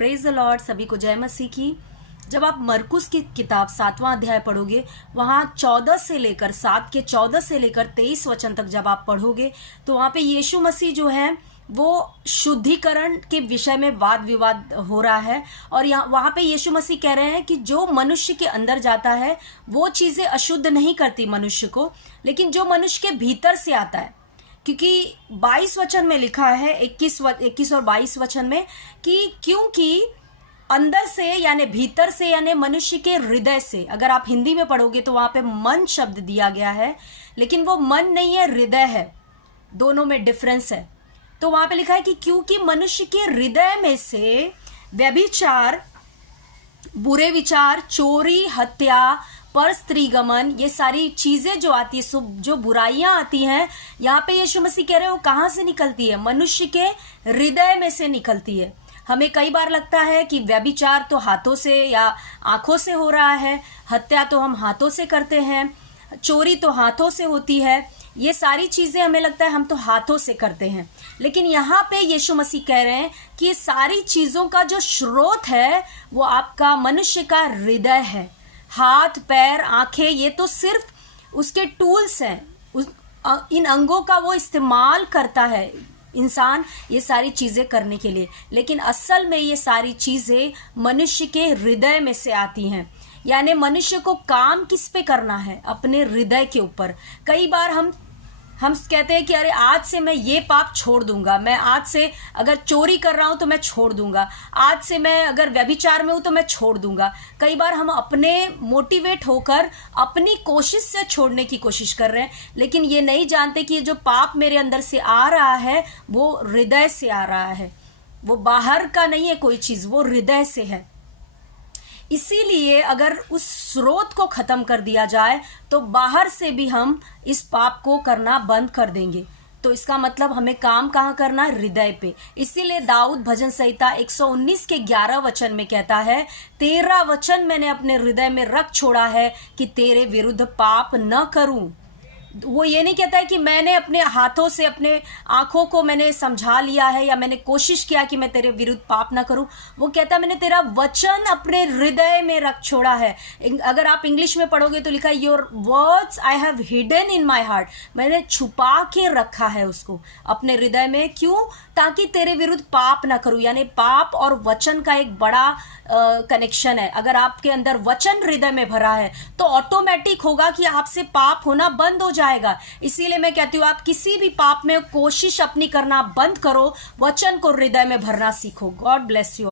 Praise the Lord. सभी को जय मसीह की। जब आप मरकुस की किताब 7वां अध्याय पढ़ोगे, वहां 14 से लेकर 7 के 14 से लेकर 23 वचन तक जब आप पढ़ोगे तो वहां पे यीशु मसीह जो है वो शुद्धिकरण के विषय में वाद विवाद हो रहा है। और यहाँ वहां पे यीशु मसीह कह रहे हैं कि जो मनुष्य के अंदर जाता है वो चीजें अशुद्ध नहीं करती मनुष्य को, लेकिन जो मनुष्य के भीतर से आता है। क्योंकि 22 वचन में लिखा है, 21 और 22 वचन में, कि क्योंकि अंदर से यानी भीतर से यानी मनुष्य के हृदय से, अगर आप हिंदी में पढ़ोगे तो वहां पे मन शब्द दिया गया है, लेकिन वो मन नहीं है, हृदय है। दोनों में डिफरेंस है। तो वहां पे लिखा है कि क्योंकि मनुष्य के हृदय में से व्यभिचार, बुरे विचार, चोरी, हत्या, पर स्त्रीगमन, ये सारी चीजें जो आती है, जो बुराइयां आती हैं, यहाँ पे यीशु मसीह कह रहे हैं वो कहाँ से निकलती है? मनुष्य के हृदय में से निकलती है। हमें कई बार लगता है कि व्यभिचार तो हाथों से या आंखों से हो रहा है, हत्या तो हम हाथों से करते हैं, चोरी तो हाथों से होती है, ये सारी चीजें हमें लगता है हम तो हाथों से करते हैं। लेकिन यहाँ पे यीशु मसीह कह रहे हैं कि ये सारी चीजों का जो स्रोत है वो आपका मनुष्य का हृदय है। हाथ, पैर, आंखें, ये तो सिर्फ उसके टूल्स हैं। इन अंगों का वो इस्तेमाल करता है इंसान ये सारी चीजें करने के लिए, लेकिन असल में ये सारी चीजें मनुष्य के हृदय में से आती हैं। यानी मनुष्य को काम किस पे करना है? अपने हृदय के ऊपर। कई बार हम कहते हैं कि अरे आज से मैं ये पाप छोड़ दूंगा, मैं आज से अगर चोरी कर रहा हूं तो मैं छोड़ दूंगा, आज से मैं अगर व्यभिचार में हूं तो मैं छोड़ दूंगा। कई बार हम अपने मोटिवेट होकर अपनी कोशिश से छोड़ने की कोशिश कर रहे हैं, लेकिन ये नहीं जानते कि ये जो पाप मेरे अंदर से आ रहा है वो हृदय से आ रहा है, वो बाहर का नहीं है कोई चीज, वो हृदय से है। इसीलिए अगर उस स्रोत को खत्म कर दिया जाए तो बाहर से भी हम इस पाप को करना बंद कर देंगे। तो इसका मतलब हमें काम कहाँ करना है? हृदय पे। इसीलिए दाऊद भजन संहिता 119 के 11 वचन में कहता है, तेरा वचन मैंने अपने हृदय में रख छोड़ा है कि तेरे विरुद्ध पाप न करूं। वो ये नहीं कहता है कि मैंने अपने हाथों से, अपने आंखों को मैंने समझा लिया है या मैंने कोशिश किया कि मैं तेरे विरुद्ध पाप ना करूं। वो कहता है मैंने तेरा वचन अपने हृदय में रख छोड़ा है। अगर आप इंग्लिश में पढ़ोगे तो लिखा है your words I have hidden in my heart. मैंने छुपा के रखा है उसको अपने हृदय में। क्यों? ताकि तेरे विरुद्ध पाप ना करूं। यानी पाप और वचन का एक बड़ा कनेक्शन है। अगर आपके अंदर वचन हृदय में भरा है तो ऑटोमेटिक होगा कि आपसे पाप होना बंद हो जाएगा। इसीलिए मैं कहती हूं आप किसी भी पाप में कोशिश अपनी करना बंद करो, वचन को हृदय में भरना सीखो। God bless you.